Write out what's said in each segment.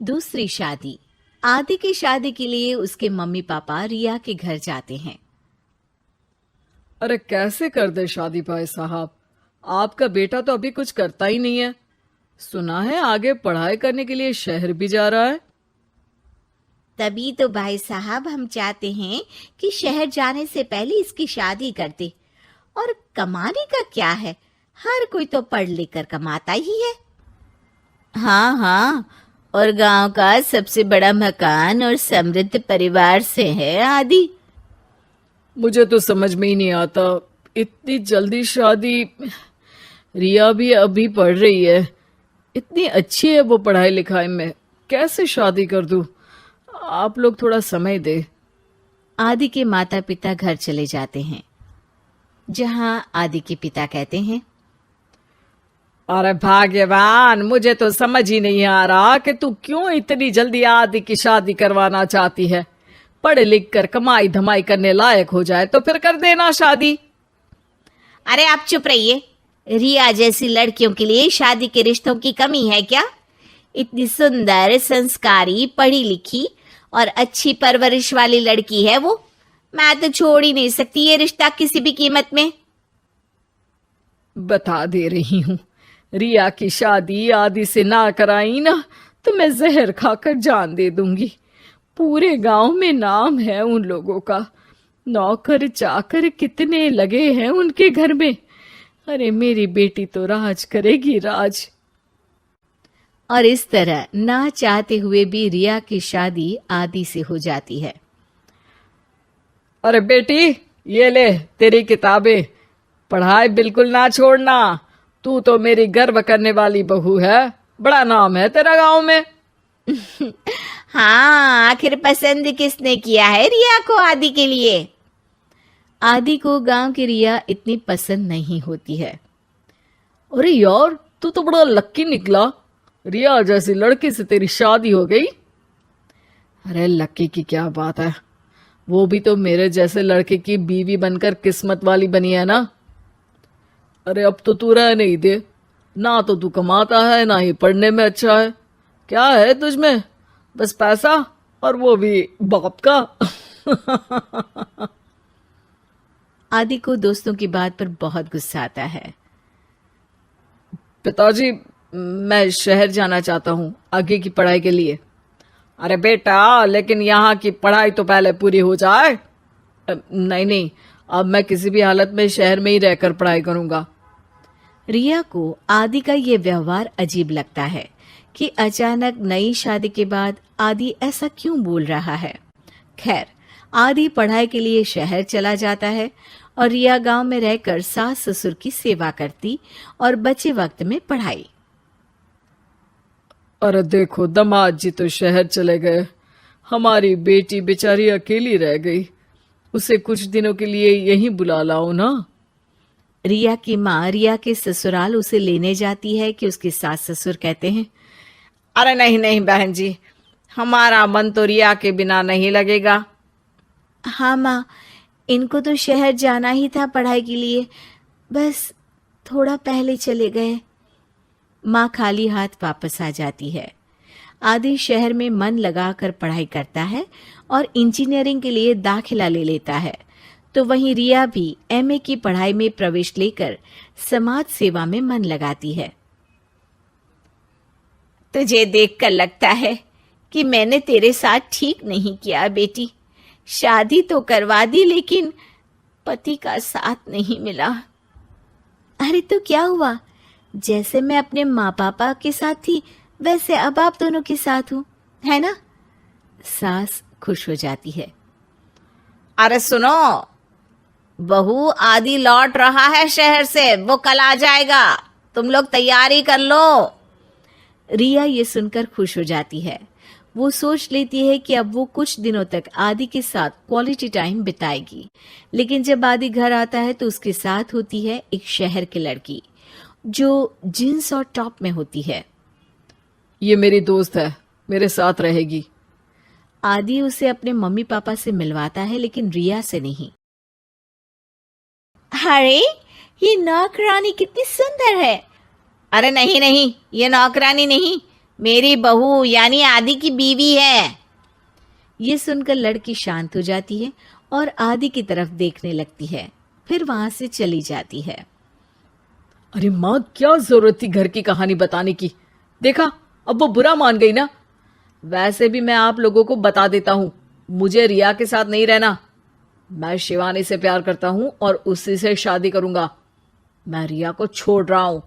दूसरी शादी। आदि की शादी के लिए उसके मम्मी पापा रिया के घर जाते हैं। अरे कैसे कर दे शादी भाई साहब। आपका बेटा तो अभी कुछ करता ही नहीं है। सुना है आगे पढ़ाई करने के लिए शहर भी जा रहा है। तभी तो भाई साहब हम चाहते हैं कि शहर जाने से पहले इसकी शादी कर दे। और कमाने का क्या है, हर कोई तो पढ़ लिख कर कमाता ही है। हाँ हाँ, और गांव का सबसे बड़ा मकान और समृद्ध परिवार से है आदि। मुझे तो समझ में ही नहीं आता, इतनी जल्दी शादी। रिया भी अभी पढ़ रही है, इतनी अच्छी है वो पढ़ाई लिखाई में, कैसे शादी कर दूं। आप लोग थोड़ा समय दे। आदि के माता पिता घर चले जाते हैं, जहां आदि के पिता कहते हैं, अरे भाग्यवान, मुझे तो समझ ही नहीं आ रहा कि तू क्यों इतनी जल्दी आदि की शादी करवाना चाहती है। पढ़ लिख कर कमाई धमाई करने लायक हो जाए तो फिर कर देना शादी। अरे आप चुप रहिए। रिया जैसी लड़कियों के लिए शादी के रिश्तों की कमी है क्या? इतनी सुंदर, संस्कारी, पढ़ी लिखी और अच्छी परवरिश वाली लड़की है वो। मैं तो छोड़ ही नहीं सकती ये रिश्ता किसी भी कीमत में। बता दे रही हूँ, रिया की शादी आदि से ना कराई ना तो मैं जहर खाकर जान दे दूंगी। पूरे गांव में नाम है उन लोगों का, नौकर चाकर कितने लगे हैं उनके घर में। अरे मेरी बेटी तो राज करेगी, राज। और इस तरह ना चाहते हुए भी रिया की शादी आदि से हो जाती है। अरे बेटी, ये ले तेरी किताबें, पढ़ाई बिल्कुल ना छोड़ना। तू तो मेरी गर्व करने वाली बहू है, बड़ा नाम है तेरा गांव में। हाँ, आखिर पसंद किसने किया है रिया को आदि के लिए? आदि को गांव की रिया इतनी पसंद नहीं होती है। अरे यार, तू तो बड़ा लक्की निकला, रिया जैसी लड़की से तेरी शादी हो गई। अरे लक्की की क्या बात है, वो भी तो मेरे जैसे लड़के की बीवी बनकर किस्मत वाली बनी है ना। अरे अब तो तू रह नहीं दे, ना तो तू कमाता है ना ही पढ़ने में अच्छा है। क्या है तुझमें? बस पैसा, और वो भी बाप का। आदि को दोस्तों की बात पर बहुत गुस्सा आता है। पिताजी, मैं शहर जाना चाहता हूँ आगे की पढ़ाई के लिए। अरे बेटा, लेकिन यहाँ की पढ़ाई तो पहले पूरी हो जाए। नहीं नहीं, अब मैं किसी भी हालत में शहर में ही रहकर पढ़ाई करूंगा। रिया को आदि का ये व्यवहार अजीब लगता है कि अचानक नई शादी के बाद आदि ऐसा क्यों बोल रहा है। खैर, आदि पढ़ाई के लिए शहर चला जाता है और रिया गांव में रहकर सास ससुर की सेवा करती और बचे वक्त में पढ़ाई। अरे देखो, दामाद जी तो शहर चले गए, हमारी बेटी बेचारी अकेली रह गई। उसे कुछ दिनों के लिए यहीं बुला लाओ ना। रिया की माँ रिया के ससुराल उसे लेने जाती है कि उसके सास ससुर कहते हैं, अरे नहीं नहीं बहन जी, हमारा मन तो रिया के बिना नहीं लगेगा। हाँ माँ, इनको तो शहर जाना ही था पढ़ाई के लिए, बस थोड़ा पहले चले गए। माँ खाली हाथ वापस आ जाती है। आदि शहर में मन लगाकर पढ़ाई करता है और इंजीनियरिंग के लिए दाखिला ले लेता है, तो वहीं रिया भी एमए की पढ़ाई में प्रवेश लेकर समाज सेवा में मन लगाती है। तुझे देखकर लगता है कि मैंने तेरे साथ ठीक नहीं किया बेटी। शादी तो करवा दी लेकिन पति का साथ नहीं मिला। अरे तो क्या हुआ, जैसे मैं अपने माँ पापा के साथ थी वैसे अब आप दोनों के साथ हूँ, है ना? सास खुश हो जाती है। अरे सुनो, बहू आदि लौट रहा है शहर से, वो कल आ जाएगा, तुम लोग तैयारी कर लो। रिया ये सुनकर खुश हो जाती है। वो सोच लेती है कि अब वो कुछ दिनों तक आदि के साथ क्वालिटी टाइम बिताएगी। लेकिन जब आदि घर आता है तो उसके साथ होती है एक शहर की लड़की जो जींस और टॉप में होती है। ये मेरी दोस्त है, मेरे साथ रहेगी। आदि उसे अपने मम्मी पापा से मिलवाता है लेकिन रिया से नहीं। अरे ये नौकरानी कितनी सुंदर है। अरे नहीं नहीं, ये नौकरानी नहीं, मेरी बहू यानी आदि की बीवी है। ये सुनकर लड़की शांत हो जाती है और आदि की तरफ देखने लगती है, फिर वहां से चली जाती है। अरे माँ, क्या जरूरत थी घर की कहानी बताने की? देखा, अब वो बुरा मान गई ना। वैसे भी मैं आप लोगों को बता देता हूँ, मुझे रिया के साथ नहीं रहना। मैं शिवानी से प्यार करता हूँ और उसी से शादी करूंगा। मैं रिया को छोड़ रहा हूं।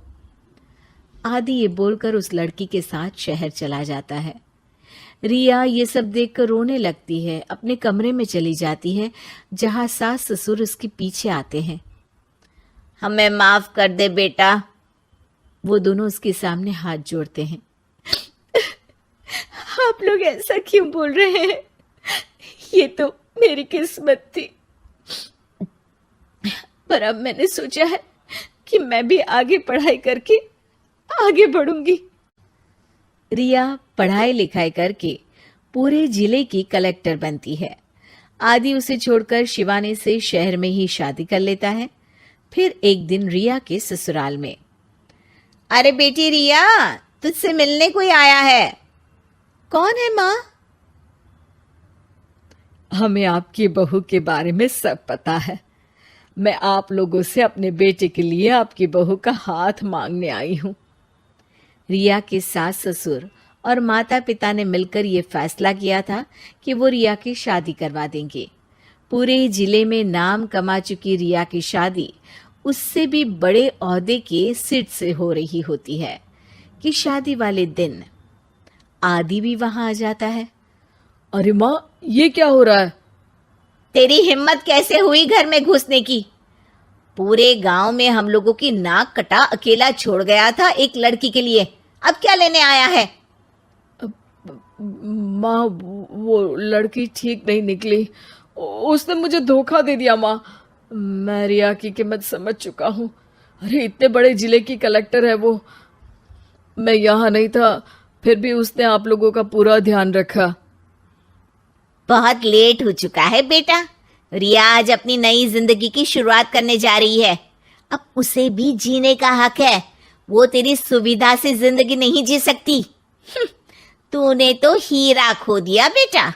आदि ये बोलकर उस लड़की के साथ शहर चला जाता है। रिया ये सब देखकर रोने लगती है, अपने कमरे में चली जाती है जहां सास ससुर उसके पीछे आते हैं। हमें माफ कर दे बेटा। वो दोनों उसके सामने हाथ जोड़ते हैं। आप लोग ऐसा क्यों बोल रहे हैं? ये तो मेरी किस्मत थी, पर अब मैंने सोचा है कि मैं भी आगे पढ़ाई करके आगे बढ़ूंगी। रिया पढ़ाई लिखाई करके पूरे जिले की कलेक्टर बनती है। आदि उसे छोड़कर शिवानी से शहर में ही शादी कर लेता है। फिर एक दिन रिया के ससुराल में। अरे बेटी रिया, तुझसे मिलने कोई आया है। कौन है माँ? हमें आपकी बहू के बारे में सब पता है। मैं आप लोगों से अपने बेटे के लिए आपकी बहू का हाथ मांगने आई हूँ। रिया के सास ससुर और माता पिता ने मिलकर ये फैसला किया था कि वो रिया की शादी करवा देंगे। पूरे जिले में नाम कमा चुकी रिया की शादी उससे भी बड़े ओहदे के सिट से हो रही होती है कि शादी वाले दिन आदि भी वहां आ जाता है। अरे माँ, ये क्या हो रहा है? तेरी हिम्मत कैसे हुई घर में घुसने की? पूरे गांव में हम लोगों की नाक कटा अकेला छोड़ गया था एक लड़की के लिए। अब क्या लेने आया है? माँ, वो लड़की ठीक नहीं निकली। उसने मुझे धोखा दे दिया माँ। मैं रिया की कीमत समझ चुका हूँ। अरे इतने बड़े जिले की कलेक्टर है वो। मैं यहाँ नहीं था, फिर भी उसने आप लोगों का पूरा ध्यान रखा। बहुत लेट हो चुका है बेटा। रिया आज अपनी नई जिंदगी की शुरुआत करने जा रही है। अब उसे भी जीने का हक है। वो तेरी सुविधा से जिंदगी नहीं जी सकती। तूने तो हीरा खो दिया बेटा।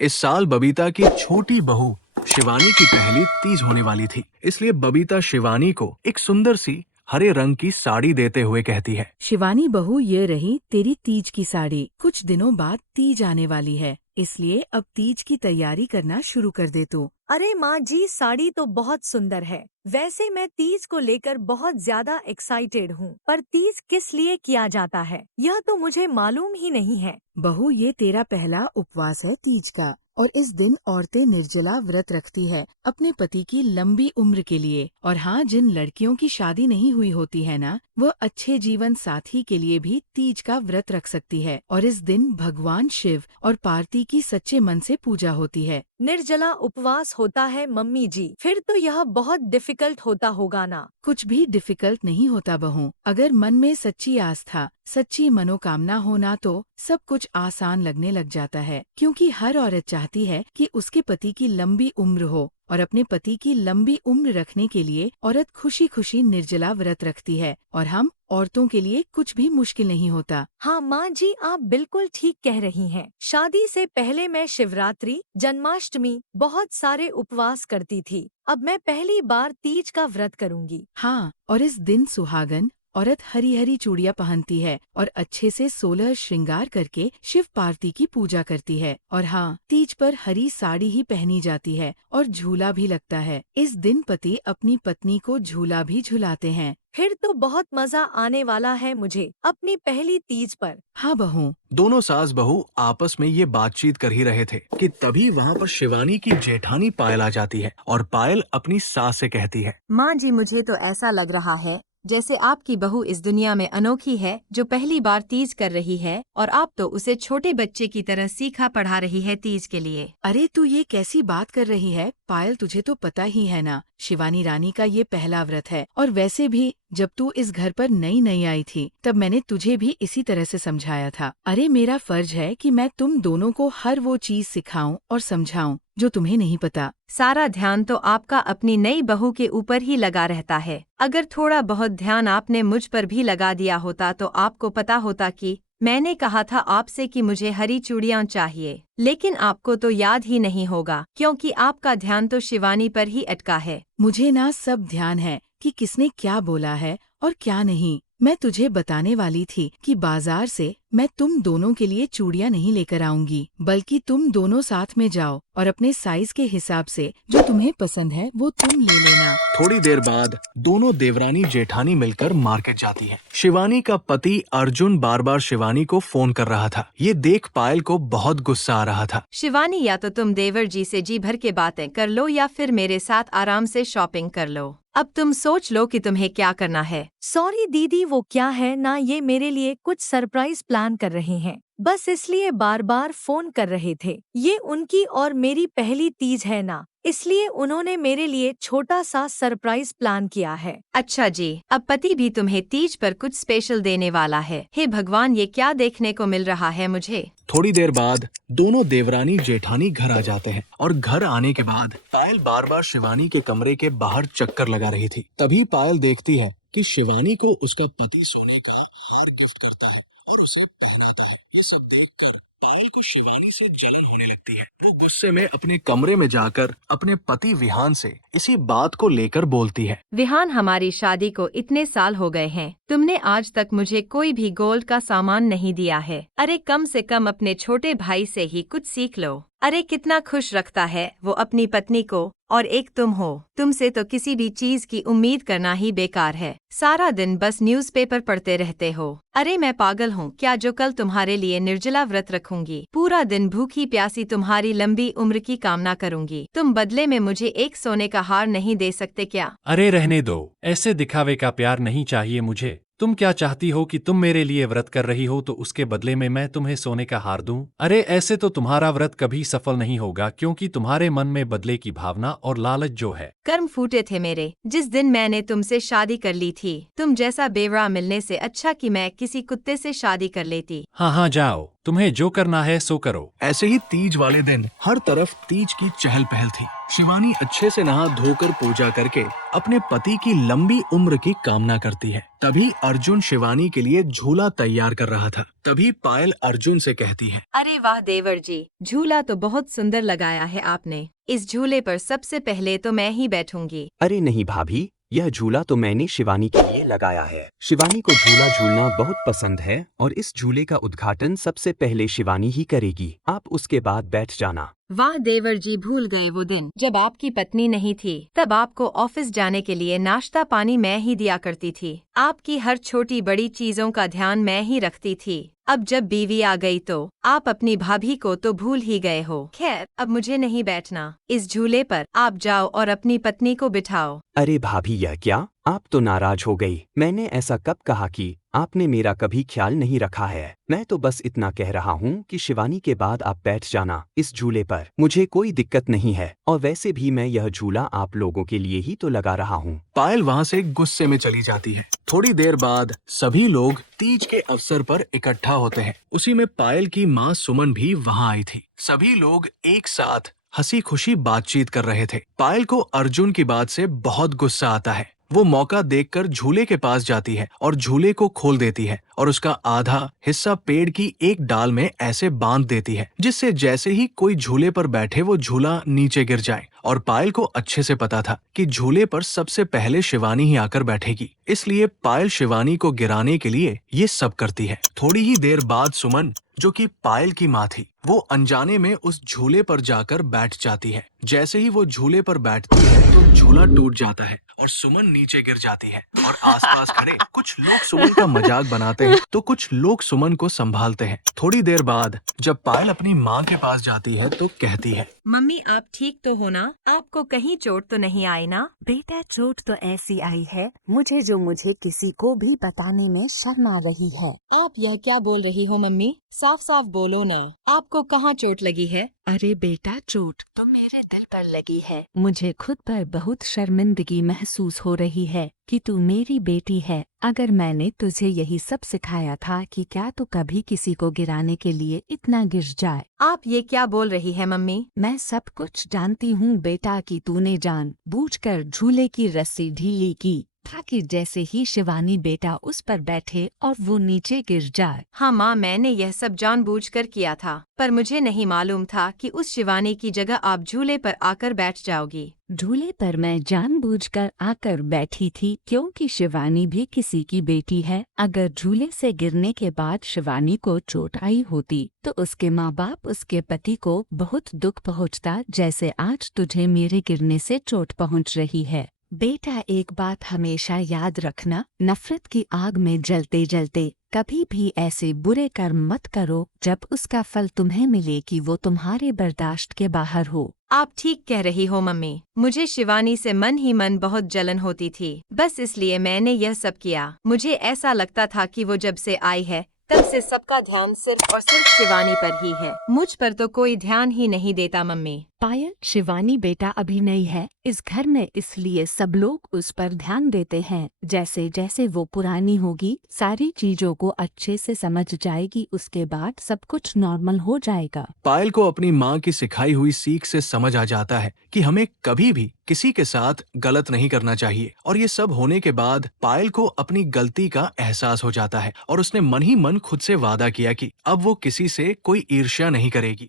इस साल बबीता की छोटी बहू शिवानी की पहली तीज होने वाली थी, इसलिए बबीता शिवानी को एक सुंदर सी हरे रंग की साड़ी देते हुए कहती है, शिवानी बहू, ये रही तेरी तीज की साड़ी। कुछ दिनों बाद तीज आने वाली है, इसलिए अब तीज की तैयारी करना शुरू कर दे तू। अरे माँ जी, साड़ी तो बहुत सुंदर है। वैसे मैं तीज को लेकर बहुत ज्यादा एक्साइटेड हूँ, पर तीज किस लिए किया जाता है यह तो मुझे मालूम ही नहीं है। बहू, ये तेरा पहला उपवास है तीज का, और इस दिन औरतें निर्जला व्रत रखती है अपने पति की लंबी उम्र के लिए। और हाँ, जिन लड़कियों की शादी नहीं हुई होती है ना, वह अच्छे जीवन साथी के लिए भी तीज का व्रत रख सकती है। और इस दिन भगवान शिव और पार्वती की सच्चे मन से पूजा होती है। निर्जला उपवास होता है मम्मी जी, फिर तो यह बहुत डिफिकल्ट होता होगा ना? कुछ भी डिफिकल्ट नहीं होता बहू। अगर मन में सच्ची आस्था, सच्ची मनोकामना हो ना, तो सब कुछ आसान लगने लग जाता है। क्योंकि हर औरत चाहती है कि उसके पति की लंबी उम्र हो, और अपने पति की लंबी उम्र रखने के लिए औरत खुशी खुशी निर्जला व्रत रखती है। और हम औरतों के लिए कुछ भी मुश्किल नहीं होता। हाँ माँ जी, आप बिल्कुल ठीक कह रही हैं। शादी से पहले मैं शिवरात्रि, जन्माष्टमी बहुत सारे उपवास करती थी। अब मैं पहली बार तीज का व्रत करूँगी। हाँ, और इस दिन सुहागन औरत हरी हरी चूड़ियाँ पहनती है और अच्छे से 16 श्रृंगार करके शिव पार्वती की पूजा करती है। और हाँ, तीज पर हरी साड़ी ही पहनी जाती है और झूला भी लगता है। इस दिन पति अपनी पत्नी को झूला भी झुलाते हैं। फिर तो बहुत मजा आने वाला है मुझे अपनी पहली तीज पर। हाँ बहू। दोनों सास बहू आपस में ये बातचीत कर ही रहे थे कि तभी वहाँ पर शिवानी की जेठानी पायल आ जाती है और पायल अपनी सास से कहती है, माँ जी, मुझे तो ऐसा लग रहा है जैसे आपकी बहू इस दुनिया में अनोखी है, जो पहली बार तीज कर रही है, और आप तो उसे छोटे बच्चे की तरह सीखा पढ़ा रही है तीज के लिए। अरे तू ये कैसी बात कर रही है पायल? तुझे तो पता ही है ना, शिवानी रानी का ये पहला व्रत है। और वैसे भी जब तू इस घर पर नई नई आई थी, तब मैंने तुझे भी इसी तरह से समझाया था। अरे मेरा फर्ज है कि मैं तुम दोनों को हर वो चीज सिखाऊं और समझाऊं जो तुम्हें नहीं पता। सारा ध्यान तो आपका अपनी नई बहू के ऊपर ही लगा रहता है। अगर थोड़ा बहुत ध्यान आपने मुझ पर भी लगा दिया होता तो आपको पता होता कि मैंने कहा था आपसे कि मुझे हरी चूड़ियां चाहिए, लेकिन आपको तो याद ही नहीं होगा क्योंकि आपका ध्यान तो शिवानी पर ही अटका है। मुझे ना सब ध्यान है कि किसने क्या बोला है और क्या नहीं। मैं तुझे बताने वाली थी कि बाजार से मैं तुम दोनों के लिए चूड़ियां नहीं लेकर आऊंगी, बल्कि तुम दोनों साथ में जाओ और अपने साइज के हिसाब से जो तुम्हें पसंद है वो तुम ले लेना। थोड़ी देर बाद दोनों देवरानी जेठानी मिलकर मार्केट जाती हैं। शिवानी का पति अर्जुन बार बार शिवानी को फोन कर रहा था। ये देख पायल को बहुत गुस्सा आ रहा था। शिवानी, या तो तुम देवर जी से जी भर के बातें कर लो या फिर मेरे साथ आराम से शॉपिंग कर लो। अब तुम सोच लो कि तुम्हें क्या करना है। सॉरी दीदी, वो क्या है ना, ये मेरे लिए कुछ सरप्राइज प्लान कर रहे हैं, बस इसलिए बार बार फोन कर रहे थे। ये उनकी और मेरी पहली तीज है ना, इसलिए उन्होंने मेरे लिए छोटा सा सरप्राइज प्लान किया है। अच्छा जी, अब पति भी तुम्हें तीज पर कुछ स्पेशल देने वाला है। हे भगवान, ये क्या देखने को मिल रहा है मुझे। थोड़ी देर बाद दोनों देवरानी जेठानी घर आ जाते हैं और घर आने के बाद पायल बार बार शिवानी के कमरे के बाहर चक्कर लगा रही थी। तभी पायल देखती है कि शिवानी को उसका पति सोने का हार गिफ्ट करता है और उसे पहनाता है। ये सब देखकर पायल को शिवानी से जलन होने लगती है। वो गुस्से में अपने कमरे में जाकर अपने पति विहान से इसी बात को लेकर बोलती है। विहान, हमारी शादी को इतने साल हो गए हैं, तुमने आज तक मुझे कोई भी गोल्ड का सामान नहीं दिया है। अरे कम से कम अपने छोटे भाई से ही कुछ सीख लो। अरे कितना खुश रखता है वो अपनी पत्नी को, और एक तुम हो। तुमसे तो किसी भी चीज की उम्मीद करना ही बेकार है। सारा दिन बस न्यूज़पेपर पढ़ते रहते हो। अरे मैं पागल हूँ क्या जो कल तुम्हारे लिए निर्जला व्रत रखूंगी। पूरा दिन भूखी प्यासी तुम्हारी लंबी उम्र की कामना करूंगी। तुम बदले में मुझे एक सोने का हार नहीं दे सकते क्या? अरे रहने दो, ऐसे दिखावे का प्यार नहीं चाहिए मुझे। तुम क्या चाहती हो कि तुम मेरे लिए व्रत कर रही हो तो उसके बदले में मैं तुम्हें सोने का हार दूं? अरे ऐसे तो तुम्हारा व्रत कभी सफल नहीं होगा, क्योंकि तुम्हारे मन में बदले की भावना और लालच जो है। कर्म फूटे थे मेरे जिस दिन मैंने तुमसे शादी कर ली थी। तुम जैसा बेवड़ा मिलने से अच्छा कि मैं किसी कुत्ते से शादी कर लेती। हाँ जाओ, तुम्हें जो करना है सो करो। ऐसे ही तीज वाले दिन हर तरफ तीज की चहल पहल थी। शिवानी अच्छे से नहा धोकर पूजा करके अपने पति की लंबी उम्र की कामना करती है। तभी अर्जुन शिवानी के लिए झूला तैयार कर रहा था। तभी पायल अर्जुन से कहती है, अरे वाह देवर जी, झूला तो बहुत सुंदर लगाया है आपने। इस झूले पर सबसे पहले तो मैं ही बैठूंगी। अरे नहीं भाभी, यह झूला तो मैंने शिवानी के लिए लगाया है। शिवानी को झूला झूलना बहुत पसंद है और इस झूले का उद्घाटन सबसे पहले शिवानी ही करेगी। आप उसके बाद बैठ जाना। वाह देवर जी, भूल गए वो दिन जब आपकी पत्नी नहीं थी। तब आपको ऑफिस जाने के लिए नाश्ता पानी मैं ही दिया करती थी। आपकी हर छोटी बड़ी चीजों का ध्यान मैं ही रखती थी। अब जब बीवी आ गई तो आप अपनी भाभी को तो भूल ही गए हो। खैर, अब मुझे नहीं बैठना इस झूले पर। आप जाओ और अपनी पत्नी को बिठाओ। अरे भाभी, यह क्या? आप तो नाराज हो गई। मैंने ऐसा कब कहा कि आपने मेरा कभी ख्याल नहीं रखा है। मैं तो बस इतना कह रहा हूँ कि शिवानी के बाद आप बैठ जाना इस झूले पर। मुझे कोई दिक्कत नहीं है, और वैसे भी मैं यह झूला आप लोगों के लिए ही तो लगा रहा हूँ। पायल वहाँ से गुस्से में चली जाती है। थोड़ी देर बाद सभी लोग तीज के अवसर पर इकट्ठा होते हैं। उसी में पायल की माँ सुमन भी वहाँ आई थी। सभी लोग एक साथ हंसी खुशी बातचीत कर रहे थे। पायल को अर्जुन की बात से बहुत गुस्सा आता है। वो मौका देखकर झूले के पास जाती है और झूले को खोल देती है और उसका आधा हिस्सा पेड़ की एक डाल में ऐसे बांध देती है, जिससे जैसे ही कोई झूले पर बैठे वो झूला नीचे गिर जाए। और पायल को अच्छे से पता था कि झूले पर सबसे पहले शिवानी ही आकर बैठेगी, इसलिए पायल शिवानी को गिराने के लिए ये सब करती है। थोड़ी ही देर बाद सुमन, जो कि पायल की माँ थी, वो अनजाने में उस झूले पर जाकर बैठ जाती है। जैसे ही वो झूले पर बैठती है तो झूला टूट जाता है और सुमन नीचे गिर जाती है। और आसपास खड़े कुछ लोग सुमन का मजाक बनाते हैं तो कुछ लोग सुमन को संभालते हैं। थोड़ी देर बाद जब पायल अपनी माँ के पास जाती है तो कहती है, मम्मी आप ठीक तो हो ना? आपको कहीं चोट तो नहीं आई ना? बेटा, चोट तो ऐसी आई है मुझे किसी को भी बताने में शर्म आ रही है। आप यह क्या बोल रही हो मम्मी? साफ साफ बोलो ना, आपको कहाँ चोट लगी है? अरे बेटा, चोट तो मेरे दिल पर लगी है। मुझे खुद पर बहुत शर्मिंदगी महसूस हो रही है कि तू मेरी बेटी है। अगर मैंने तुझे यही सब सिखाया था कि क्या तू कभी किसी को गिराने के लिए इतना गिर जाए। आप ये क्या बोल रही है मम्मी? मैं सब कुछ जानती हूँ बेटा कि तूने जानबूझकर झूले की रस्सी ढीली की ताकि जैसे ही शिवानी बेटा उस पर बैठे और वो नीचे गिर जाए। हाँ माँ, मैंने यह सब जानबूझकर किया था, पर मुझे नहीं मालूम था कि उस शिवानी की जगह आप झूले पर आकर बैठ जाओगी। झूले पर मैं जानबूझकर आकर बैठी थी क्योंकि शिवानी भी किसी की बेटी है। अगर झूले से गिरने के बाद शिवानी को चोट आई होती तो उसके माँ बाप उसके पति को बहुत दुख पहुँचता, जैसे आज तुझे मेरे गिरने से चोट पहुँच रही है। बेटा, एक बात हमेशा याद रखना, नफरत की आग में जलते जलते कभी भी ऐसे बुरे कर्म मत करो जब उसका फल तुम्हें मिले कि वो तुम्हारे बर्दाश्त के बाहर हो। आप ठीक कह रही हो मम्मी। मुझे शिवानी से मन ही मन बहुत जलन होती थी, बस इसलिए मैंने यह सब किया। मुझे ऐसा लगता था कि वो जब से आई है तब से सबका ध्यान सिर्फ और सिर्फ शिवानी पर ही है, मुझ पर तो कोई ध्यान ही नहीं देता मम्मी। पायल, शिवानी बेटा अभी नई है इस घर में, इसलिए सब लोग उस पर ध्यान देते हैं। जैसे जैसे वो पुरानी होगी, सारी चीजों को अच्छे से समझ जाएगी, उसके बाद सब कुछ नॉर्मल हो जाएगा। पायल को अपनी माँ की सिखाई हुई सीख से समझ आ जाता है कि हमें कभी भी किसी के साथ गलत नहीं करना चाहिए। और ये सब होने के बाद पायल को अपनी गलती का एहसास हो जाता है और उसने मन ही मन खुद से वादा किया कि अब वो किसी से कोई ईर्ष्या नहीं करेगी।